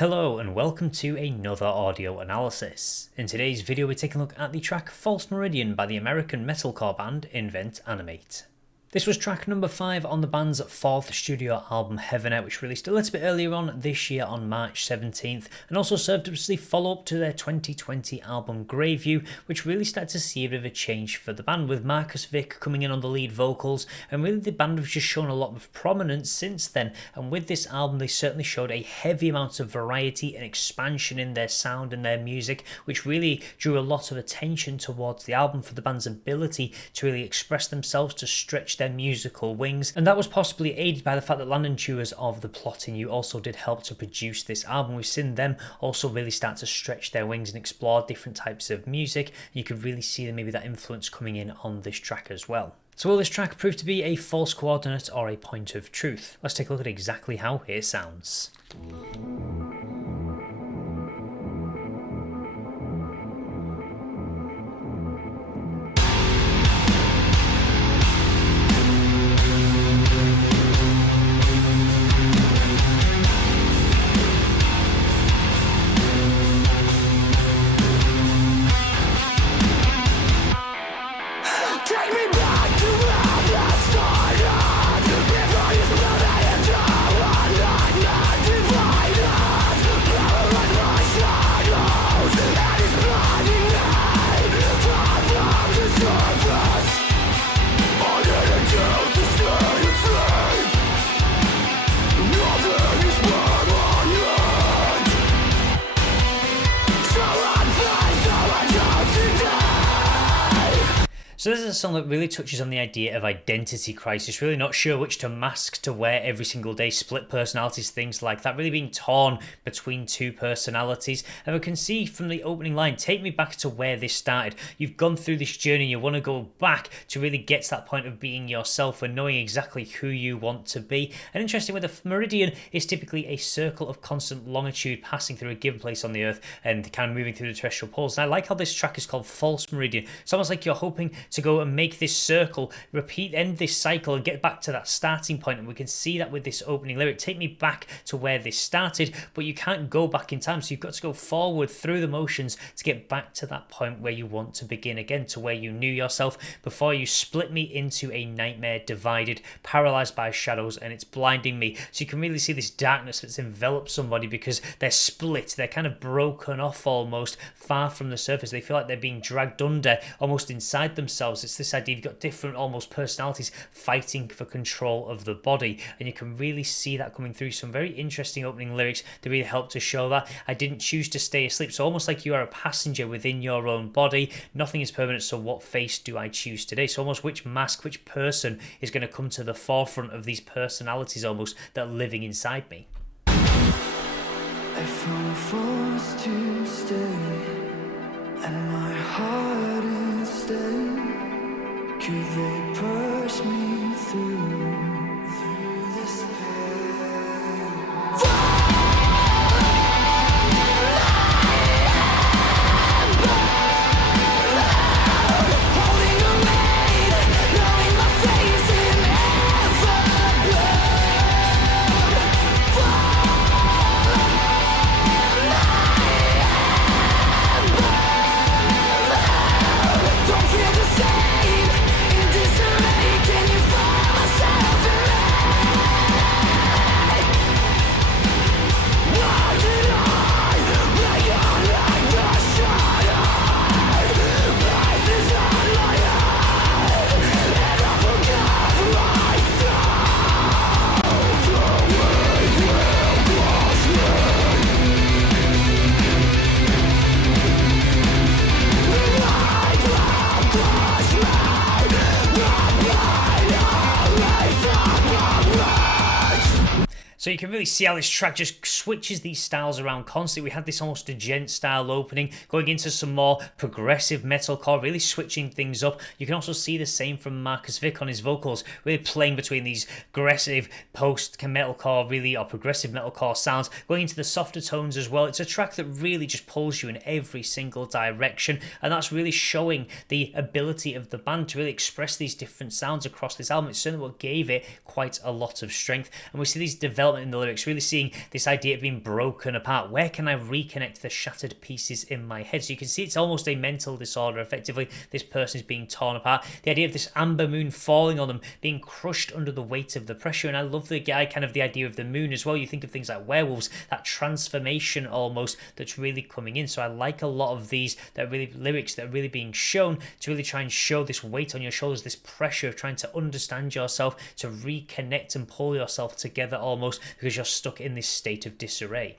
Hello and welcome to another audio analysis. In today's video we're taking a look at the track False Meridian by the American metalcore band Invent Animate. This was track number 5 on the band's 4th studio album Heavener, which released a little bit earlier on this year on March 17th, and also served as the follow-up to their 2020 album Graveview, which really started to see a bit of a change for the band, with Marcus Vick coming in on the lead vocals, and really the band has just shown a lot of prominence since then. And with this album they certainly showed a heavy amount of variety and expansion in their sound and their music, which really drew a lot of attention towards the album for the band's ability to really express themselves, to stretch their musical wings, and that was possibly aided by the fact that Landon Chewers of The Plotting You also did help to produce this album. We've seen them also really start to stretch their wings and explore different types of music. You could really see maybe that influence coming in on this track as well. So will this track prove to be a false coordinate or a point of truth? Let's take a look at exactly how it sounds. So this is a song that really touches on the idea of identity crisis, really not sure which to mask to wear every single day, split personalities, things like that, really being torn between two personalities. And we can see from the opening line, take me back to where this started. You've gone through this journey, you want to go back to really get to that point of being yourself and knowing exactly who you want to be. And interesting, with the meridian is typically a circle of constant longitude passing through a given place on the earth and kind of moving through the terrestrial poles. And I like how this track is called False Meridian. It's almost like you're hoping to go and make this circle, end this cycle and get back to that starting point. And we can see that with this opening lyric, take me back to where this started, but you can't go back in time, so you've got to go forward through the motions to get back to that point where you want to begin again, to where you knew yourself before you split me into a nightmare, divided, paralyzed by shadows, and it's blinding me. So you can really see this darkness that's enveloped somebody because they're split, they're kind of broken off almost, far from the surface. They feel like they're being dragged under, almost inside themselves. It's this idea you've got different almost personalities fighting for control of the body, and you can really see that coming through. Some very interesting opening lyrics that really help to show that. I didn't choose to stay asleep, so almost like you are a passenger within your own body. Nothing is permanent, so what face do I choose today? So almost which mask, which person is going to come to the forefront of these personalities almost that are living inside me. If I'm forced to stay and my heart is staying, could they push me through this pain? So you can really see how this track just switches these styles around constantly. We had this almost a gent style opening, going into some more progressive metalcore, really switching things up. You can also see the same from Marcus Vick on his vocals, really playing between these aggressive post-metalcore really, or progressive metalcore sounds, going into the softer tones as well. It's a track that really just pulls you in every single direction, and that's really showing the ability of the band to really express these different sounds across this album. It's certainly what gave it quite a lot of strength, and we see these development in in the lyrics, really seeing this idea of being broken apart. Where can I reconnect the shattered pieces in my head? So you can see it's almost a mental disorder. Effectively, this person is being torn apart. The idea of this amber moon falling on them, being crushed under the weight of the pressure. And I love the guy, kind of the idea of the moon as well. You think of things like werewolves, that transformation almost that's really coming in. So I like a lot of these lyrics that are really being shown to really try and show this weight on your shoulders, this pressure of trying to understand yourself, to reconnect and pull yourself together almost, because you're stuck in this state of disarray.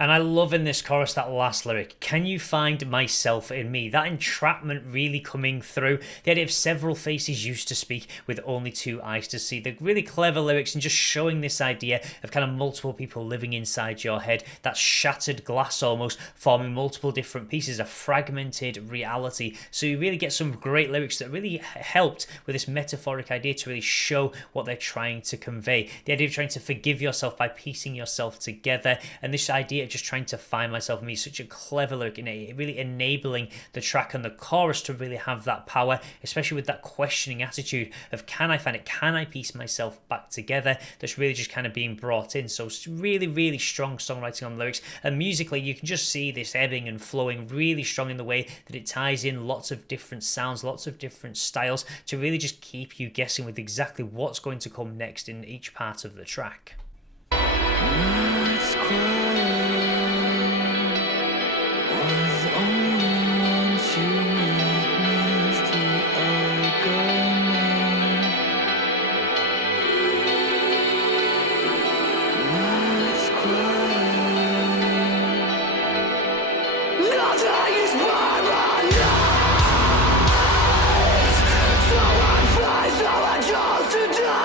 And I love in this chorus that last lyric, can you find myself in me? That entrapment really coming through. The idea of several faces used to speak with only two eyes to see. The really clever lyrics and just showing this idea of kind of multiple people living inside your head. That shattered glass almost forming multiple different pieces, a fragmented reality. So you really get some great lyrics that really helped with this metaphoric idea to really show what they're trying to convey. The idea of trying to forgive yourself by piecing yourself together, and this idea of just trying to find myself in me, such a clever lyric, and really enabling the track and the chorus to really have that power, especially with that questioning attitude of can I find it, can I piece myself back together, that's really just kind of being brought in. So it's really strong songwriting on lyrics, and musically you can just see this ebbing and flowing really strong in the way that it ties in lots of different sounds, lots of different styles to really just keep you guessing with exactly what's going to come next in each part of the track. Nights quiet was only one to witness the agony. Nights quiet. Nothing is paradise. So I fly, so I chose to die.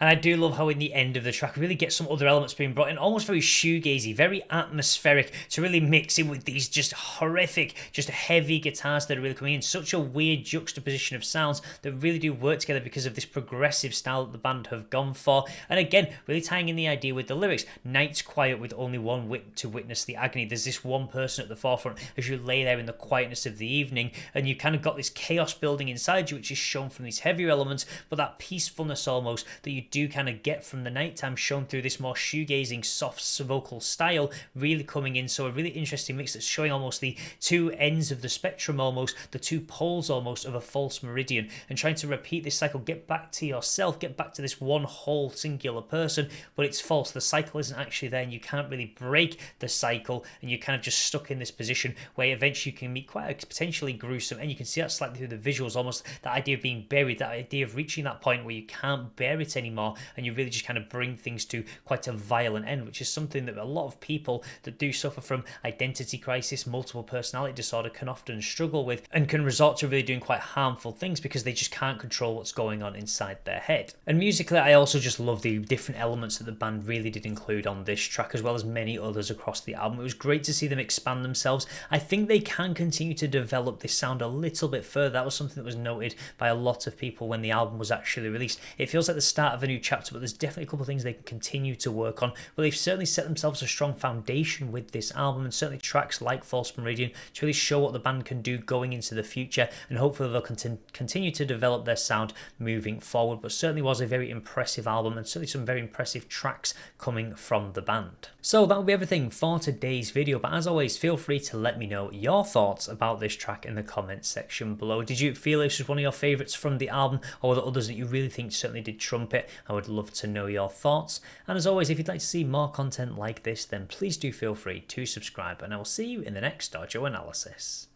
And I do love how in the end of the track we really get some other elements being brought in, almost very shoegazy, very atmospheric, to really mix in with these just horrific, just heavy guitars that are really coming in. Such a weird juxtaposition of sounds that really do work together because of this progressive style that the band have gone for. And again, really tying in the idea with the lyrics. Night's quiet with only one to witness the agony. There's this one person at the forefront as you lay there in the quietness of the evening, and you kind of got this chaos building inside you, which is shown from these heavier elements, but that peacefulness almost that you do kind of get from the nighttime shown through this more shoegazing soft vocal style really coming in. So a really interesting mix that's showing almost the two ends of the spectrum, almost the two poles almost of a false meridian, and trying to repeat this cycle, get back to yourself, get back to this one whole singular person. But it's false, the cycle isn't actually there, and you can't really break the cycle, and you're kind of just stuck in this position where eventually you can meet quite a potentially gruesome, and you can see that slightly through the visuals, almost that idea of being buried, that idea of reaching that point where you can't bear it anymore, and you really just kind of bring things to quite a violent end, which is something that a lot of people that do suffer from identity crisis, multiple personality disorder can often struggle with, and can resort to really doing quite harmful things because they just can't control what's going on inside their head. And musically, I also just love the different elements that the band really did include on this track, as well as many others across the album. It was great to see them expand themselves. I think they can continue to develop this sound a little bit further. That was something that was noted by a lot of people when the album was actually released. It feels like the start of a new chapter, but there's definitely a couple of things they can continue to work on. But they've certainly set themselves a strong foundation with this album, and certainly tracks like False Meridian to really show what the band can do going into the future, and hopefully they'll continue to develop their sound moving forward. But certainly was a very impressive album, and certainly some very impressive tracks coming from the band. So that will be everything for today's video, but as always, feel free to let me know your thoughts about this track in the comments section below. Did you feel this was one of your favourites from the album, or were there others that you really think certainly did trump it? I would love to know your thoughts. And as always, if you'd like to see more content like this, then please do feel free to subscribe, and I will see you in the next Dojo analysis.